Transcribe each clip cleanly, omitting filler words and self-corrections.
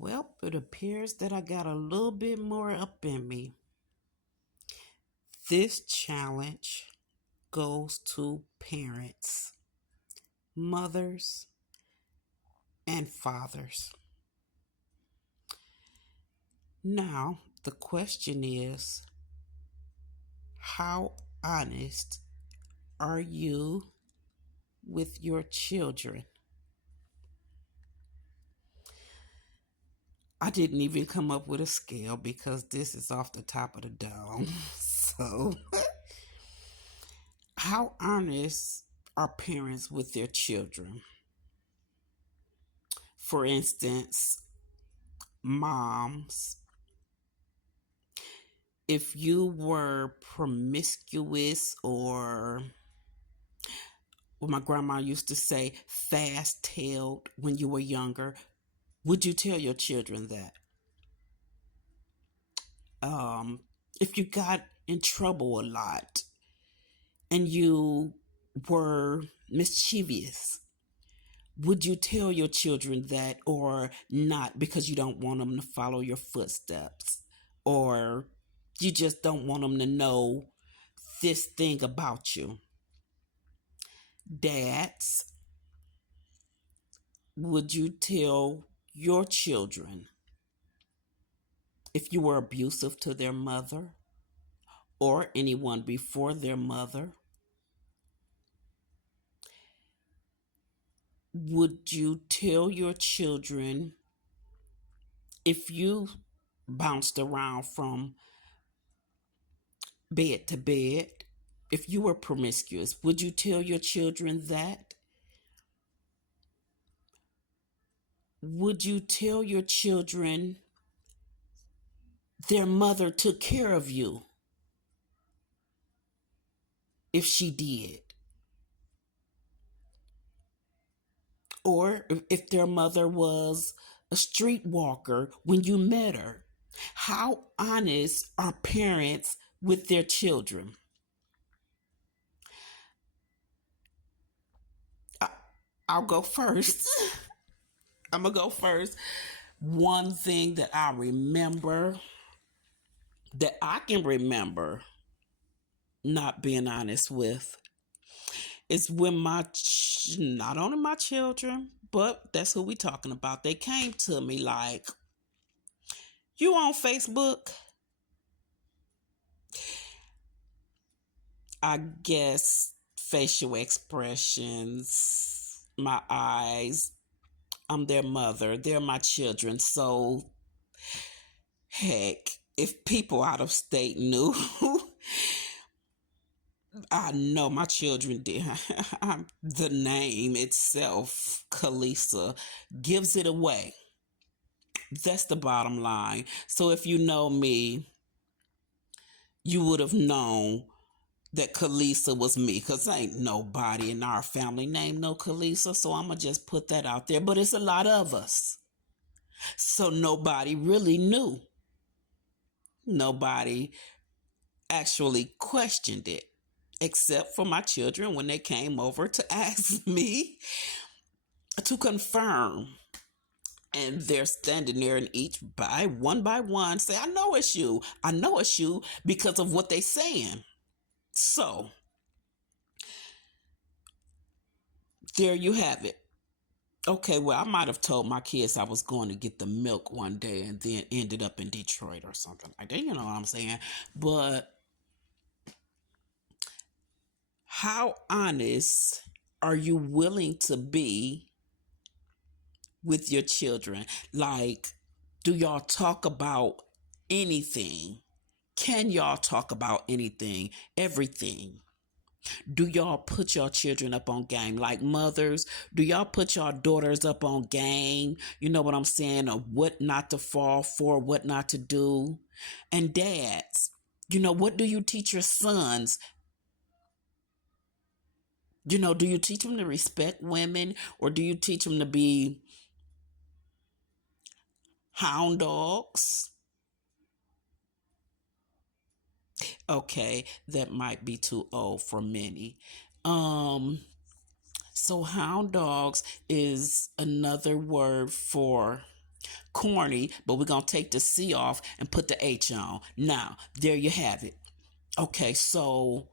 Well, it appears that I got a little bit more up in me. This challenge goes to parents, mothers, and fathers. Now, the question is, how honest are you with your children? I didn't even come up with a scale because this is off the top of the dome. So, how honest are parents with their children? For instance, moms, if you were promiscuous or what my grandma used to say, fast tailed when you were younger, would you tell your children that? If you got in trouble a lot and you were mischievous, would you tell your children that or not because you don't want them to follow your footsteps? Or you just don't want them to know this thing about you? Dads, would you tell your children if you were abusive to their mother or anyone before their mother? Would you tell your children if you bounced around from bed to bed? If you were promiscuous, would you tell your children that? Would you tell your children their mother took care of you if she did? Or if their mother was a streetwalker when you met her? How honest are parents with their children? I'll go first. I'm going to go first. One thing that I remember, that I can remember not being honest with, is when not only my children, but that's who we talking about. They came to me like, you on Facebook? I guess facial expressions, my eyes. I'm their mother. They're my children. So, heck, if people out of state knew, I know my children did. The name itself, Kalisa, gives it away. That's the bottom line. So if you know me, you would have known that Kalisa was me, because ain't nobody in our family named no Kalisa. So I'm going to just put that out there. But it's a lot of us. So nobody really knew. Nobody actually questioned it, except for my children when they came over to ask me to confirm. And they're standing there and each by one say, I know it's you. I know it's you because of what they saying. So there you have it. Okay, well, I might have told my kids I was going to get the milk one day and then ended up in Detroit or something like that. You know what I'm saying? But how honest are you willing to be with your children? Like, do y'all talk about anything? Can y'all talk about anything? Everything? Do y'all put your children up on game? Like mothers, do y'all put your daughters up on game? You know what I'm saying? Of what not to fall for, what not to do. And dads, what do you teach your sons? Do you teach them to respect women, or do you teach them to be hound dogs? Okay, that might be too old for many. So hound dogs is another word for Corny, but we're going to take the C off and put the H on. Now, there you have it. Okay, so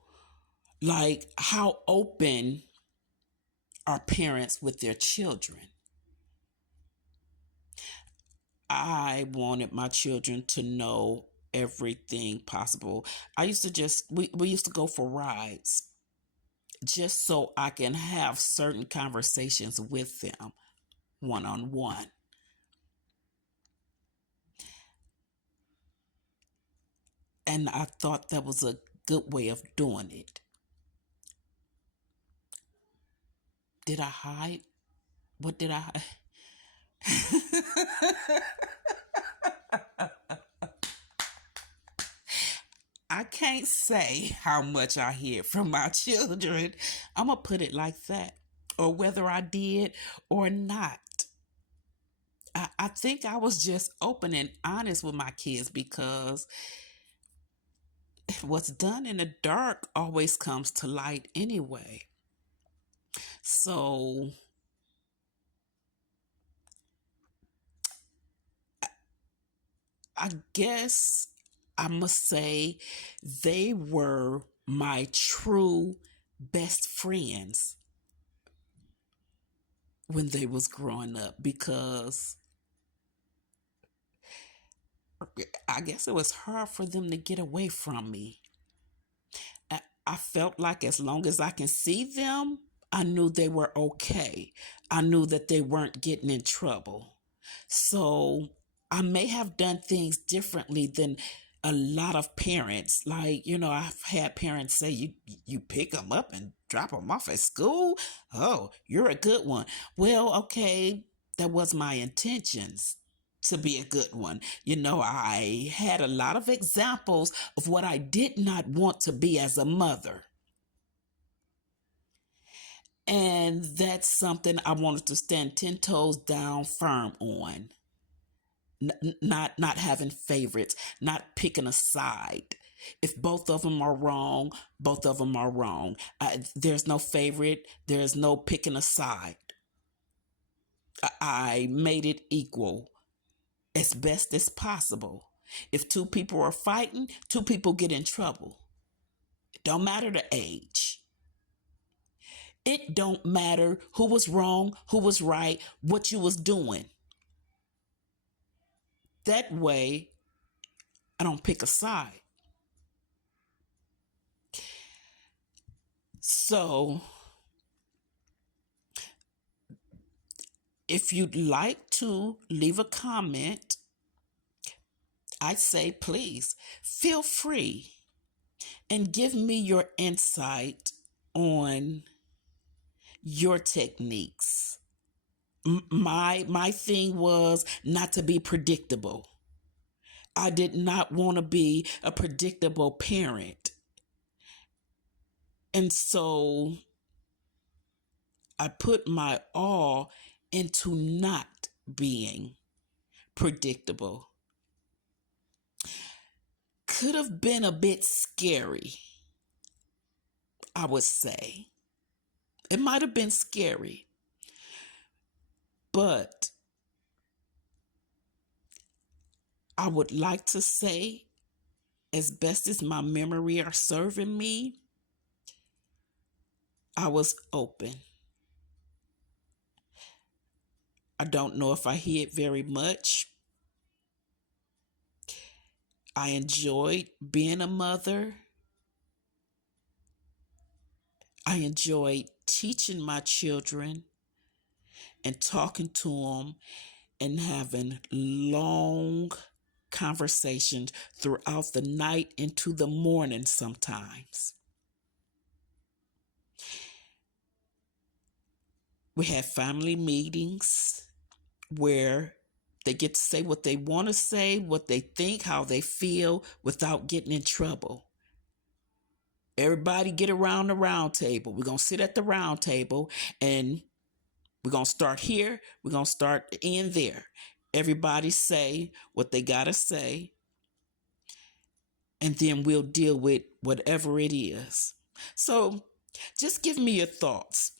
like how open are parents with their children? I wanted my children to know everything possible. I used to we used to go for rides just so I can have certain conversations with them one on one. And I thought that was a good way of doing it. Did I hide? What did I? I can't say how much I hear from my children. I'm going to put it like that. Or whether I did or not. I think I was just open and honest with my kids because what's done in the dark always comes to light anyway. So I guess I must say they were my true best friends when they was growing up because I guess it was hard for them to get away from me. I felt like as long as I can see them, I knew they were okay. I knew that they weren't getting in trouble. So I may have done things differently than a lot of parents. Like, I've had parents say, you pick them up and drop them off at school? Oh, you're a good one. Well, okay, that was my intentions to be a good one. I had a lot of examples of what I did not want to be as a mother. And that's something I wanted to stand 10 toes down firm on. Not having favorites, not picking a side. If both of them are wrong, both of them are wrong. There's no favorite. There's no picking a side. I made it equal as best as possible. If two people are fighting, two people get in trouble. It don't matter the age. It don't matter who was wrong, who was right, what you was doing. That way, I don't pick a side. So, if you'd like to leave a comment, I'd say please feel free and give me your insight on your techniques. My thing was not to be predictable. I did not want to be a predictable parent. And so I put my all into not being predictable. Could have been a bit scary, I would say. It might have been scary, but I would like to say, as best as my memory are serving me, I was open. I don't know if I hid very much. I enjoyed being a mother. I enjoyed teaching my children and talking to them and having long conversations throughout the night into the morning sometimes. We have family meetings where they get to say what they want to say, what they think, how they feel without getting in trouble. Everybody get around the round table. We're going to sit at the round table and we're going to start here. We're going to start in there. Everybody say what they got to say. And then we'll deal with whatever it is. So just give me your thoughts.